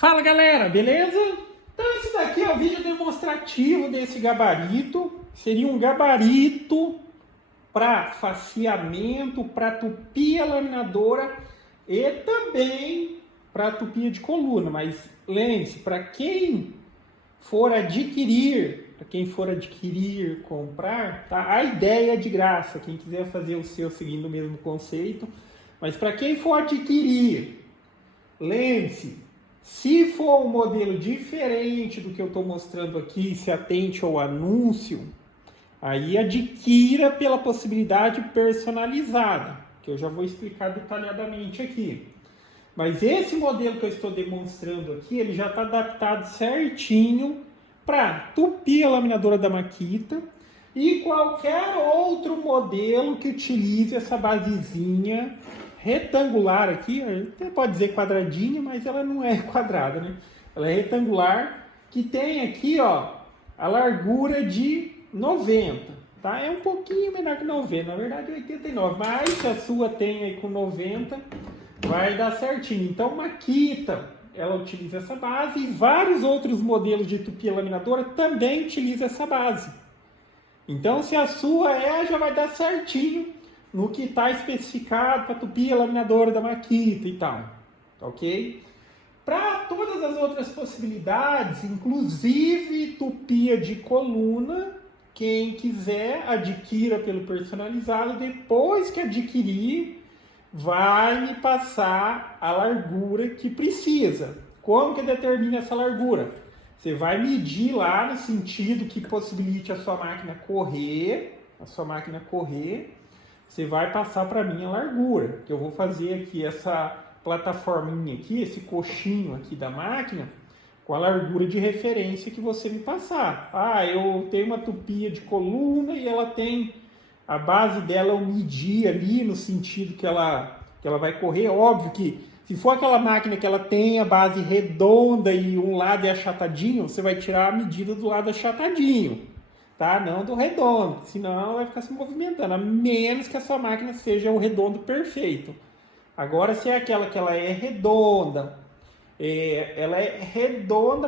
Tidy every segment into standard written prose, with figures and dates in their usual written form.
Fala galera, beleza? Então esse daqui é o vídeo demonstrativo desse gabarito. Seria um gabarito para faceamento, para tupia laminadora e também para tupia de coluna. Mas lembre-se, para quem for adquirir, comprar, tá? A ideia é de graça, quem quiser fazer o seu seguindo o mesmo conceito. Mas para quem for adquirir, lembre-se, se for um modelo diferente do que eu estou mostrando aqui, se atente ao anúncio, aí adquira pela possibilidade personalizada, que eu já vou explicar detalhadamente aqui. Mas esse modelo que eu estou demonstrando aqui, ele já está adaptado certinho para tupir a laminadora da Makita e qualquer outro modelo que utilize essa basezinha retangular aqui, até pode dizer quadradinha, mas ela não é quadrada, né? Ela é retangular, que tem aqui, ó, a largura de 90, tá? É um pouquinho menor que 90, na verdade 89, mas se a sua tem aí com 90, vai dar certinho. Então, Makita, ela utiliza essa base e vários outros modelos de tupia laminadora também utilizam essa base. Então, se a sua já vai dar certinho no que está especificado para tupia laminadora da Makita e tal, ok? Para todas as outras possibilidades, inclusive tupia de coluna, quem quiser adquira pelo personalizado, depois que adquirir, vai me passar a largura que precisa. Como que determina essa largura? Você vai medir lá no sentido que possibilite a sua máquina correr, você vai passar para mim a largura, que eu vou fazer aqui essa plataforminha aqui, esse coxinho aqui da máquina, com a largura de referência que você me passar. Ah, eu tenho uma tupia de coluna e ela tem, a base dela eu medi ali no sentido que ela vai correr. Óbvio que se for aquela máquina que ela tem a base redonda e um lado é achatadinho, você vai tirar a medida do lado achatadinho. Tá? Não do redondo, senão vai ficar se movimentando, a menos que a sua máquina seja o redondo perfeito. Agora, se é aquela que ela é redonda,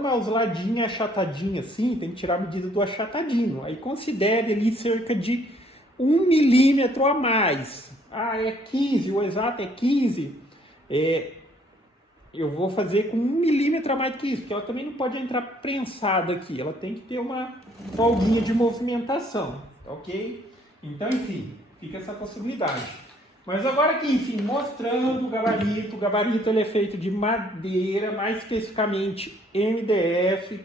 mas os ladinhos é achatadinho assim, tem que tirar a medida do achatadinho. Aí considere ali cerca de 1 milímetro a mais. Ah, é 15, o exato é 15. Eu vou fazer com 1 milímetro a mais que isso, porque ela também não pode entrar prensada aqui, ela tem que ter uma folguinha de movimentação, ok? Então, enfim, fica essa possibilidade. Mas agora aqui, enfim, mostrando o gabarito ele é feito de madeira, mais especificamente MDF,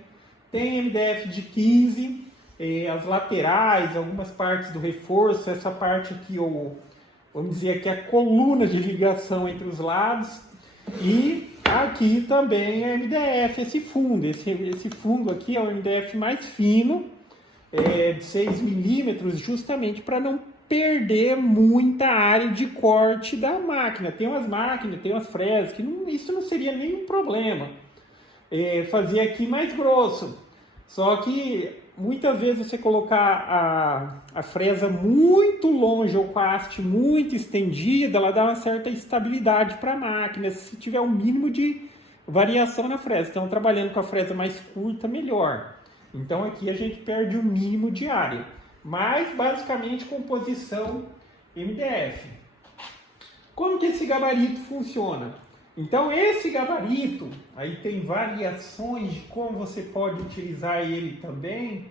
tem MDF de 15, as laterais, algumas partes do reforço, essa parte aqui, vamos dizer aqui a coluna de ligação entre os lados, e aqui também é MDF, esse fundo. Esse fundo aqui é o MDF mais fino, de 6 milímetros, justamente para não perder muita área de corte da máquina. Tem umas máquinas, tem umas fresas, que isso não seria nenhum problema. Fazer aqui mais grosso. Só que muitas vezes você colocar a fresa muito longe ou com a haste muito estendida, ela dá uma certa estabilidade para a máquina, se tiver um mínimo de variação na fresa. Então, trabalhando com a fresa mais curta, melhor. Então, aqui a gente perde o mínimo de área. Mas, basicamente, composição MDF. Como que esse gabarito funciona? Então, esse gabarito, aí tem variações de como você pode utilizar ele também.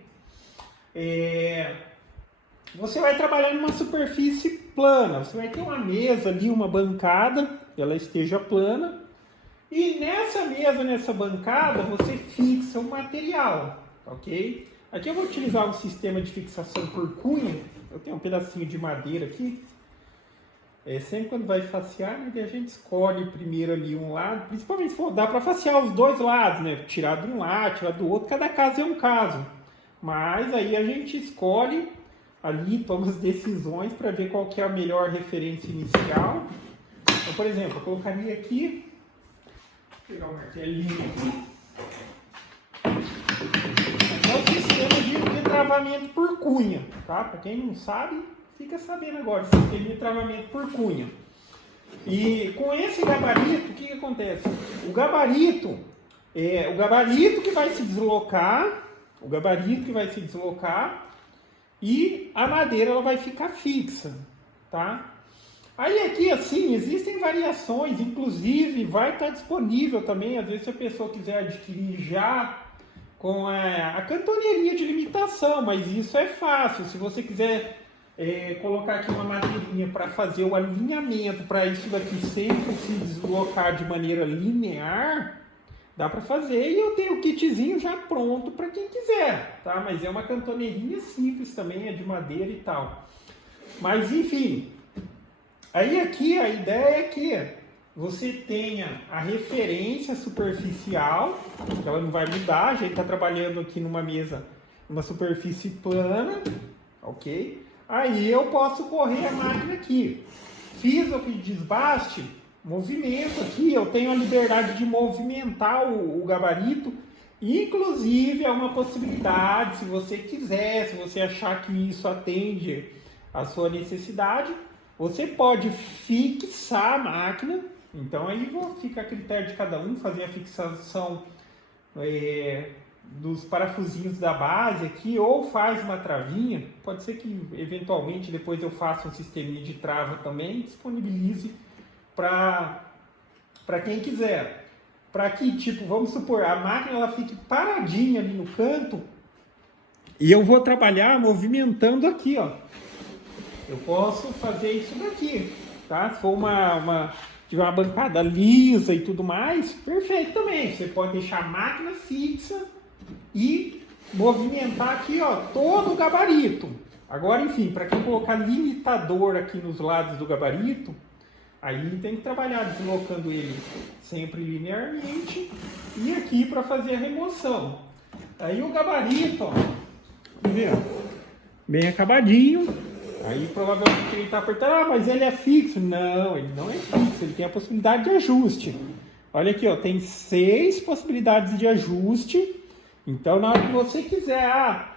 Você vai trabalhar numa superfície plana. Você vai ter uma mesa ali, uma bancada, que ela esteja plana. E nessa mesa, nessa bancada, você fixa o material, ok? Aqui eu vou utilizar um sistema de fixação por cunha. Eu tenho um pedacinho de madeira aqui. Sempre quando vai facear, né, a gente escolhe primeiro ali um lado, principalmente se for, dá para facear os dois lados, né? Tirar de um lado, tirar do outro, cada caso é um caso. Mas aí a gente escolhe ali, toma as decisões para ver qual que é a melhor referência inicial. Então, por exemplo, eu colocaria aqui, vou pegar o martelinho aqui. É o sistema de travamento por cunha, tá? Para quem não sabe, fica sabendo agora, sistema de travamento por cunha. E com esse gabarito, o que acontece? O gabarito, o gabarito que vai se deslocar, e a madeira ela vai ficar fixa, tá? Aí aqui, assim, existem variações, inclusive vai estar disponível também, às vezes se a pessoa quiser adquirir já com a cantoneirinha de limitação, mas isso é fácil. Se você quiser colocar aqui uma madeirinha para fazer o alinhamento, para isso daqui sempre se deslocar de maneira linear, dá para fazer, e eu tenho o kitzinho já pronto para quem quiser, tá? Mas é uma cantoneirinha simples também, é de madeira e tal. Mas enfim, aí aqui a ideia é que você tenha a referência superficial, que ela não vai mudar, a gente está trabalhando aqui numa mesa, numa superfície plana, ok? Aí eu posso correr a máquina aqui. Fiz o desbaste, movimento aqui, eu tenho a liberdade de movimentar o gabarito, inclusive é uma possibilidade, se você quiser, se você achar que isso atende a sua necessidade, você pode fixar a máquina. Então aí fica a critério de cada um fazer a fixação dos parafusinhos da base aqui, ou faz uma travinha. Pode ser que eventualmente depois eu faça um sisteminha de trava também, disponibilize para quem quiser. Para que, tipo, vamos supor, a máquina ela fique paradinha ali no canto e eu vou trabalhar movimentando aqui, ó. Eu posso fazer isso daqui, tá? Se for tiver uma bancada lisa e tudo mais, perfeito também. Você pode deixar a máquina fixa e movimentar aqui, ó, todo o gabarito. Agora, enfim, para quem colocar limitador aqui nos lados do gabarito, aí tem que trabalhar deslocando ele sempre linearmente e aqui para fazer a remoção. Aí o gabarito, ó, bem acabadinho. Aí provavelmente ele está apertando, mas ele é fixo. Não, ele não é fixo, ele tem a possibilidade de ajuste. Olha aqui, ó, tem 6 possibilidades de ajuste. Então na hora que você quiser,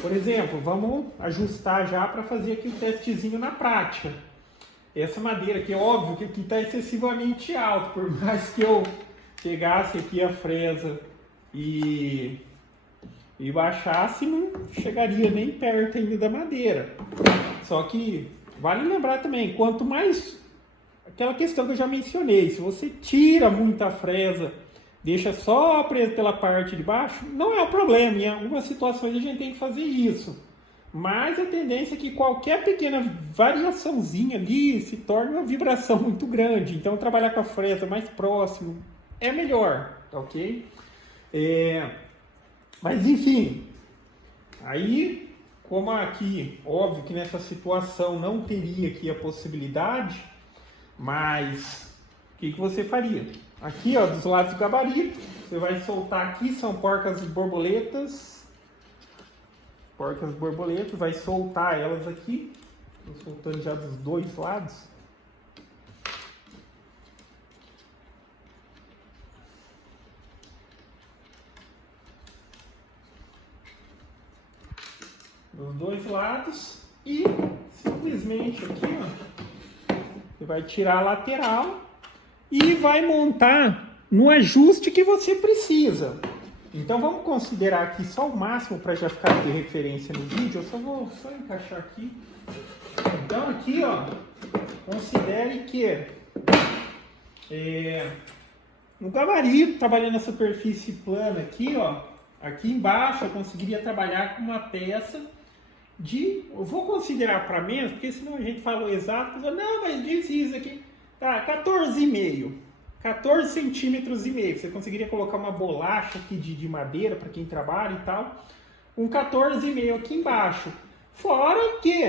por exemplo, vamos ajustar já para fazer aqui o testezinho na prática. Essa madeira aqui, é óbvio que aqui está excessivamente alto, por mais que eu pegasse aqui a fresa e baixasse, não chegaria nem perto ainda da madeira. Só que vale lembrar também, quanto mais, aquela questão que eu já mencionei, se você tira muita fresa, deixa só presa pela parte de baixo, não é um problema. Em algumas situações a gente tem que fazer isso. Mas a tendência é que qualquer pequena variaçãozinha ali se torne uma vibração muito grande. Então trabalhar com a fresa mais próximo é melhor, ok? Mas enfim, aí, como aqui, óbvio que nessa situação não teria aqui a possibilidade, mas o que você faria? Aqui, ó, dos lados do gabarito, você vai soltar aqui, são porcas borboletas, vai soltar elas aqui, estou soltando já dos dois lados. Dos dois lados e simplesmente aqui, ó, você vai tirar a lateral e vai montar no ajuste que você precisa. Então vamos considerar aqui só o máximo para já ficar de referência no vídeo. Eu vou encaixar aqui. Então aqui, ó, considere que no gabarito, trabalhando na superfície plana aqui, ó, aqui embaixo eu conseguiria trabalhar com uma peça eu vou considerar para menos, porque senão a gente fala o exato, não, mas diz isso aqui, tá, 14 centímetros e meio, você conseguiria colocar uma bolacha aqui de madeira para quem trabalha e tal, 14,5 aqui embaixo, fora que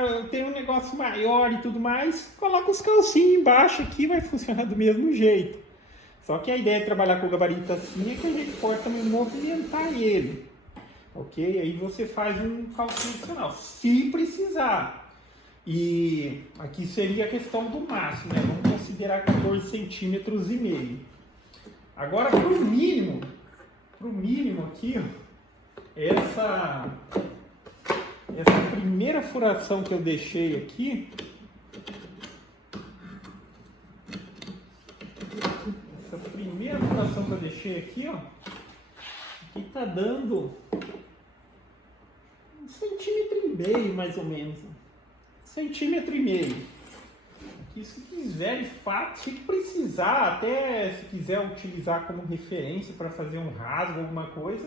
eu tenho um negócio maior e tudo mais, coloca os calcinhos embaixo aqui, vai funcionar do mesmo jeito. Só que a ideia de trabalhar com o gabarito assim é que a gente pode também movimentar ele. Ok? Aí você faz um calcinho adicional, se precisar. E aqui seria a questão do máximo, né? Vamos considerar 14 centímetros e meio. Agora, para o mínimo aqui, ó, essa primeira furação que eu deixei aqui, essa primeira furação informação que eu deixei aqui, ó. Aqui tá dando 1,5 centímetro mais ou menos. 1,5 centímetro. Aqui, se quiser, de fato, se precisar, até se quiser utilizar como referência para fazer um rasgo, alguma coisa,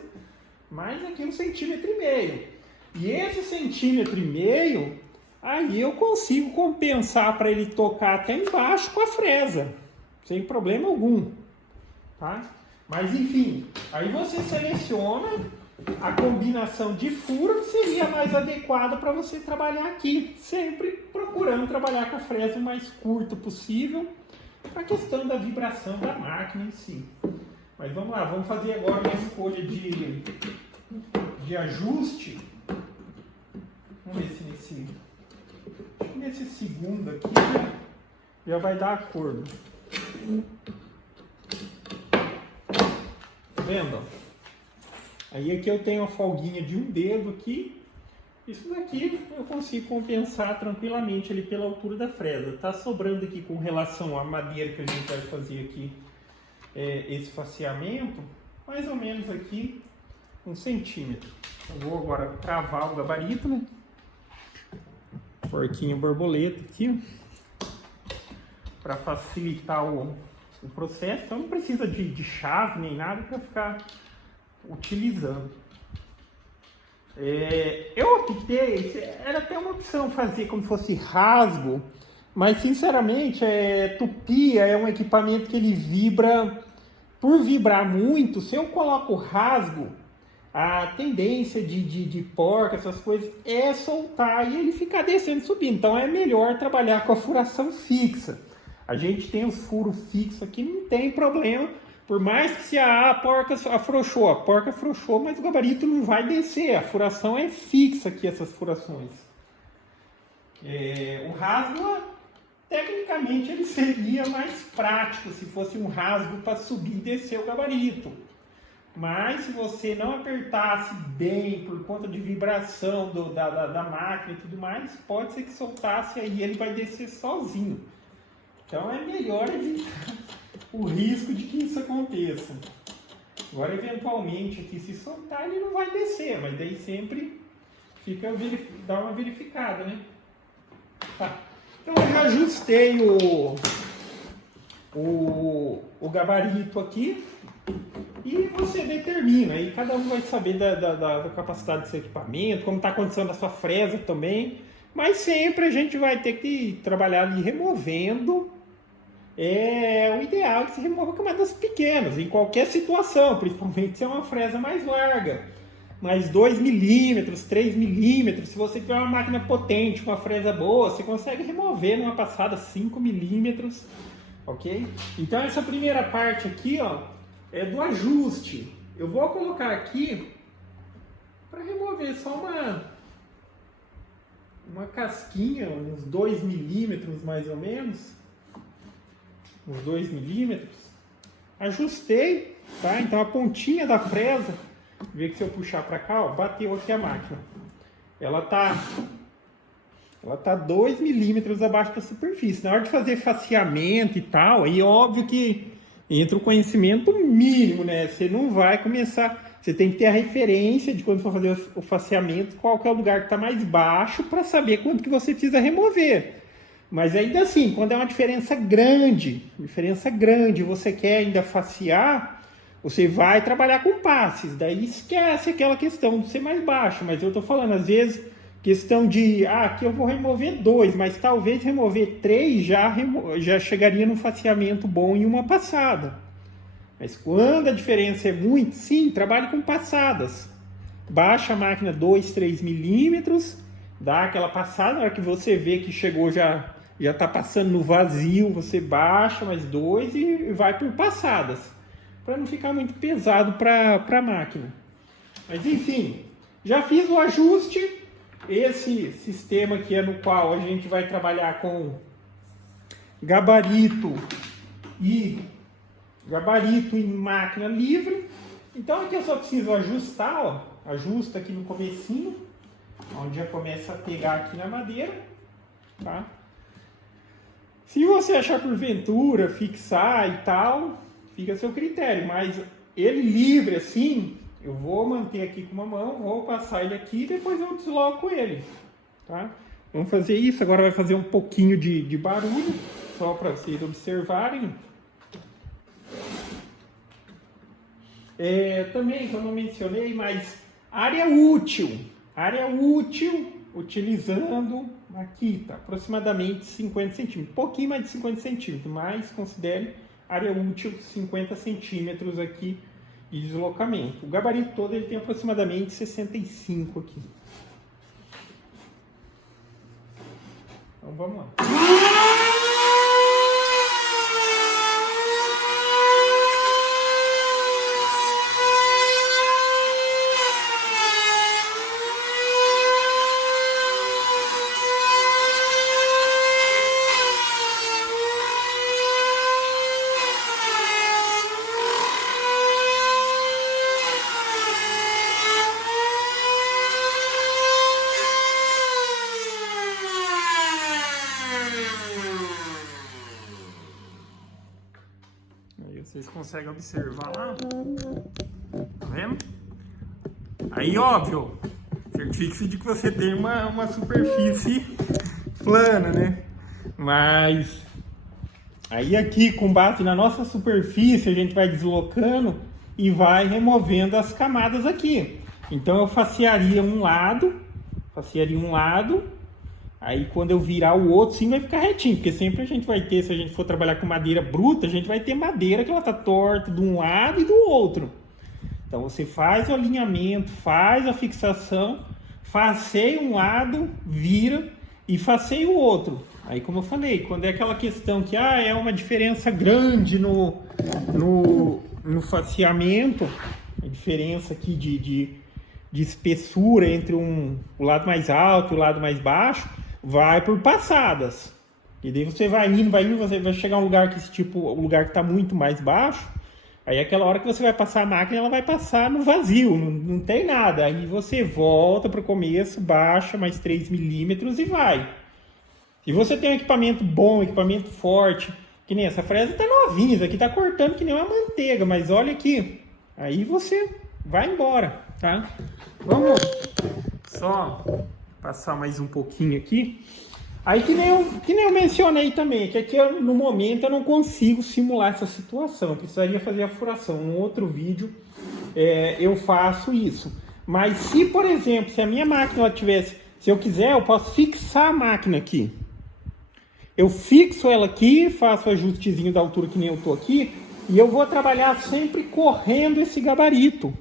mas aqui 1,5 centímetro. E esse 1,5 centímetro, aí eu consigo compensar para ele tocar até embaixo com a fresa, sem problema algum, tá? Mas enfim, aí você seleciona a combinação de furo que seria mais adequada para você trabalhar aqui, sempre procurando trabalhar com a fresa o mais curto possível, para a questão da vibração da máquina em si. Mas vamos lá, vamos fazer agora uma escolha de ajuste. Vamos ver se nesse segundo aqui já vai dar acordo. Tá vendo? Aí aqui eu tenho a folguinha de um dedo aqui. Isso daqui eu consigo compensar tranquilamente ali pela altura da fresa. Tá sobrando aqui com relação à madeira que a gente vai fazer aqui esse faceamento, mais ou menos aqui 1 centímetro. Eu vou agora cravar o gabarito, né? Porquinho borboleta aqui, para facilitar o processo. Então não precisa de chave nem nada para ficar utilizando. Eu optei, era até uma opção fazer como se fosse rasgo, mas sinceramente tupia é um equipamento que ele vibra. Por vibrar muito, se eu coloco rasgo, a tendência de porca, essas coisas, é soltar e ele ficar descendo e subindo. Então é melhor trabalhar com a furação fixa. A gente tem os furos fixos aqui, não tem problema. Por mais que se a porca afrouxou, mas o gabarito não vai descer. A furação é fixa aqui, essas furações. O rasgo, tecnicamente, ele seria mais prático se fosse um rasgo para subir e descer o gabarito. Mas se você não apertasse bem por conta de vibração da máquina e tudo mais, pode ser que soltasse aí ele vai descer sozinho. Então é melhor evitar o risco de que isso aconteça. Agora, eventualmente, aqui se soltar ele não vai descer, mas daí sempre dá uma verificada, né? Tá. Então eu já ajustei o gabarito aqui. E você determina, aí cada um vai saber da capacidade do seu equipamento, como está a condição da sua fresa também, mas sempre a gente vai ter que trabalhar ali removendo. O ideal é que se remova camadas pequenas, em qualquer situação, principalmente se é uma fresa mais larga, mais 2 milímetros, 3 milímetros. Se você tiver uma máquina potente, uma fresa boa, você consegue remover numa passada 5 milímetros, ok? Então essa primeira parte aqui, ó, é do ajuste. Eu vou colocar aqui para remover só uma casquinha, uns 2 milímetros mais ou menos. Uns 2 milímetros. Ajustei, tá? Então a pontinha da fresa, vê que se eu puxar para cá, ó, bateu aqui a máquina. Ela tá 2 milímetros abaixo da superfície. Na hora de fazer faceamento e tal, aí óbvio que entra o conhecimento mínimo, né? Você não vai começar... Você tem que ter a referência de quando for fazer o faceamento, qual que é o lugar que está mais baixo para saber quanto que você precisa remover. Mas ainda assim, quando é uma diferença grande, você quer ainda facear, você vai trabalhar com passes. Daí esquece aquela questão de ser mais baixo. Mas eu estou falando, às vezes, questão de... aqui eu vou remover 2, mas talvez remover 3 já chegaria num faceamento bom em uma passada. Mas quando a diferença é muito, sim, trabalhe com passadas. Baixa a máquina 2, 3 milímetros, dá aquela passada, na hora que você vê que chegou já está passando no vazio, você baixa mais 2 e vai por passadas, para não ficar muito pesado para a máquina. Mas enfim, já fiz o ajuste. Esse sistema aqui é no qual a gente vai trabalhar com gabarito e máquina livre. Então aqui eu só preciso ajustar, ó, ajusta aqui no comecinho, onde já começa a pegar aqui na madeira, tá? Se você achar porventura fixar e tal, fica a seu critério, mas ele livre assim, eu vou manter aqui com uma mão, vou passar ele aqui e depois eu desloco ele, tá? Vamos fazer isso, agora vai fazer um pouquinho de barulho, só para vocês observarem. Também, que eu não mencionei, mas área útil utilizando aqui, tá? Aproximadamente 50 centímetros, um pouquinho mais de 50 centímetros, mas considere área útil 50 centímetros aqui de deslocamento. O gabarito todo ele tem aproximadamente 65 aqui. Então vamos lá. Vocês conseguem observar lá? Tá vendo? Aí, óbvio, certifique-se de que você tem uma superfície plana, né? Mas aí aqui, com base na nossa superfície, a gente vai deslocando e vai removendo as camadas aqui. Então eu facearia um lado, aí quando eu virar o outro, sim, vai ficar retinho, porque sempre a gente vai ter, se a gente for trabalhar com madeira bruta, a gente vai ter madeira que ela tá torta de um lado e do outro. Então você faz o alinhamento, faz a fixação, faceia um lado, vira e faceia o outro. Aí, como eu falei, quando é aquela questão que é uma diferença grande no faceamento, a diferença aqui de espessura entre o lado mais alto e o lado mais baixo, vai por passadas. E daí você vai indo, você vai chegar a um lugar que esse tipo, o lugar que está muito mais baixo, aí aquela hora que você vai passar a máquina, ela vai passar no vazio, não tem nada. Aí você volta para o começo, baixa mais 3 milímetros e vai. Se você tem um equipamento bom, equipamento forte, que nem essa fresa está novinha, isso aqui está cortando que nem uma manteiga, mas olha aqui, aí você vai embora, tá? Vamos só passar mais um pouquinho aqui. Aí que nem eu mencionei também, que aqui no momento eu não consigo simular essa situação, eu precisaria fazer a furação. Num outro vídeo eu faço isso. Mas se, por exemplo, se a minha máquina ela tivesse, se eu quiser, eu posso fixar a máquina aqui. Eu fixo ela aqui, faço o ajustezinho da altura que nem eu tô aqui, e eu vou trabalhar sempre correndo esse gabarito.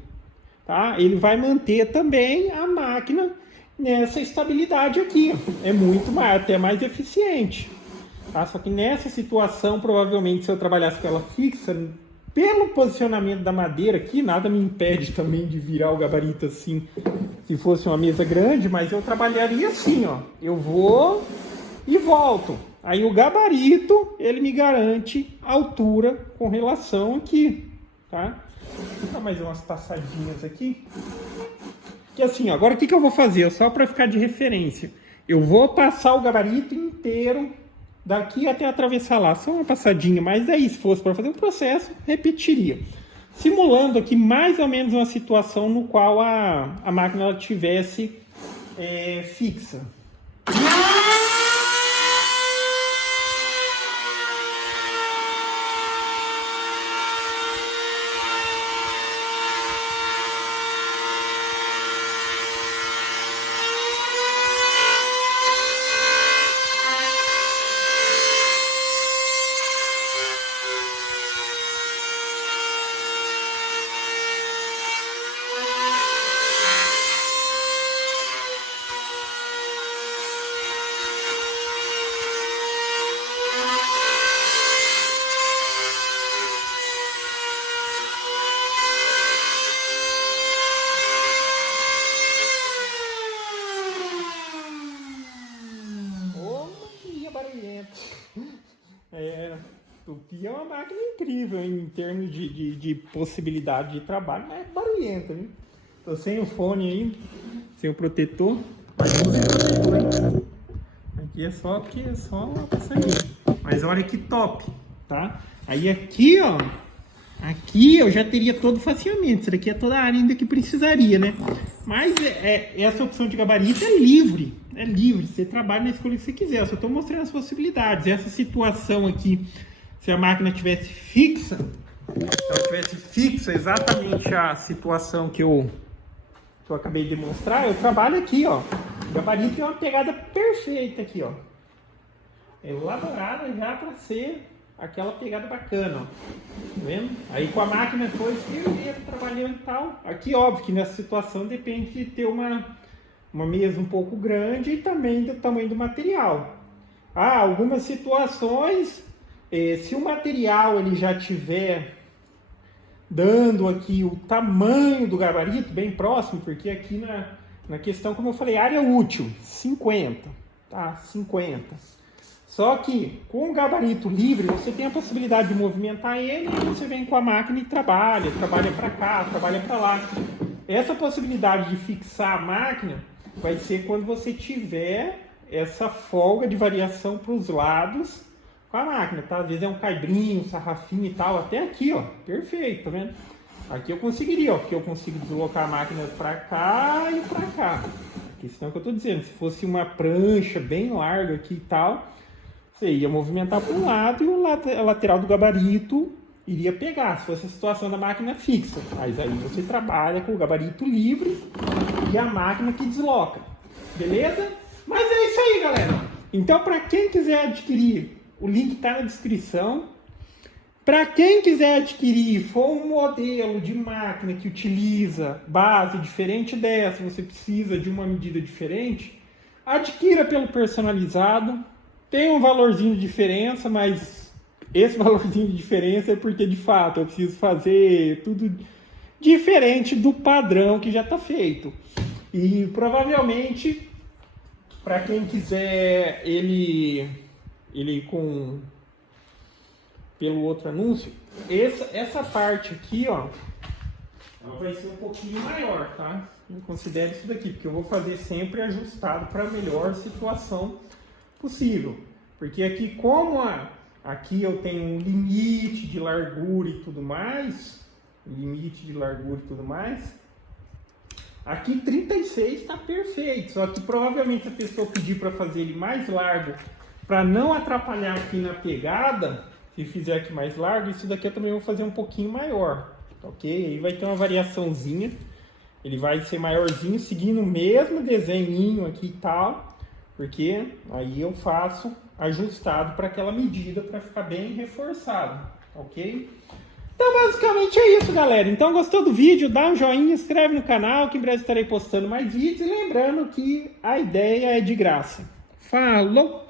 Tá? Ele vai manter também a máquina nessa estabilidade aqui. É muito mais, até mais eficiente. Tá? Só que nessa situação, provavelmente, se eu trabalhasse com ela fixa, pelo posicionamento da madeira aqui, nada me impede também de virar o gabarito assim, se fosse uma mesa grande, mas eu trabalharia assim, ó. Eu vou e volto. Aí o gabarito, ele me garante altura com relação aqui, tá? Vou dar mais umas passadinhas aqui. Que assim, ó, agora o que eu vou fazer? Só para ficar de referência. Eu vou passar o gabarito inteiro daqui até atravessar lá. Só uma passadinha, mas aí se fosse para fazer o processo, repetiria. Simulando aqui mais ou menos uma situação no qual a máquina ela tivesse fixa. Tupi é uma máquina incrível em termos de possibilidade de trabalho, mas é barulhenta, né? Tô sem o fone ainda, sem o protetor, mas usa o protetor, hein? Aqui é só uma passadinha. Mas olha que top, tá? Aí aqui, ó, Aqui eu já teria todo o faceamento, isso daqui é toda a área ainda que precisaria, né? Mas essa opção de gabarito é livre, você trabalha na escolha que você quiser, eu só estou mostrando as possibilidades. Essa situação aqui, se a máquina tivesse fixa, exatamente a situação que eu acabei de mostrar, eu trabalho aqui, ó. O gabarito é uma pegada perfeita aqui, ó. É elaborada já para ser aquela pegada bacana, ó. Tá vendo? Aí com a máquina foi escrevendo, trabalhando e tal. Aqui, óbvio que nessa situação depende de ter uma mesa um pouco grande e também do tamanho do material. Algumas situações, se o material ele já tiver dando aqui o tamanho do gabarito bem próximo, porque aqui na questão, como eu falei, área útil 50, tá? 50. Só que com o gabarito livre você tem a possibilidade de movimentar ele e você vem com a máquina e trabalha para cá, trabalha para lá. Essa possibilidade de fixar a máquina vai ser quando você tiver essa folga de variação para os lados com a máquina, tá? Às vezes é um caibrinho, um sarrafinho e tal, até aqui, ó, perfeito, tá vendo? Aqui eu conseguiria, ó, porque eu consigo deslocar a máquina para cá e para cá. A questão que eu tô dizendo, se fosse uma prancha bem larga aqui e tal, você ia movimentar para um lado e a lateral do gabarito iria pegar, se fosse a situação da máquina fixa. Mas aí você trabalha com o gabarito livre e a máquina que desloca, beleza? Mas é isso aí, galera. Então, para quem quiser adquirir, o link está na descrição. Para quem quiser adquirir, for um modelo de máquina que utiliza base diferente dessa, você precisa de uma medida diferente, adquira pelo personalizado. Tem um valorzinho de diferença, mas esse valorzinho de diferença é porque, de fato, eu preciso fazer tudo diferente do padrão que já está feito. E, provavelmente, para quem quiser ele pelo outro anúncio, essa parte aqui, ó, ela vai ser um pouquinho maior, tá? Considere isso daqui, porque eu vou fazer sempre ajustado para a melhor situação possível. Porque aqui, como aqui eu tenho um limite de largura e tudo mais, aqui 36 está perfeito, só que provavelmente se a pessoa pedir para fazer ele mais largo, para não atrapalhar aqui na pegada, se fizer aqui mais largo, isso daqui eu também vou fazer um pouquinho maior, ok? Aí vai ter uma variaçãozinha, ele vai ser maiorzinho, seguindo o mesmo desenhinho aqui e tal, porque aí eu faço ajustado para aquela medida, para ficar bem reforçado, ok? Então basicamente é isso, galera. Então gostou do vídeo? Dá um joinha, inscreve no canal, que em breve estarei postando mais vídeos, e lembrando que a ideia é de graça. Falou!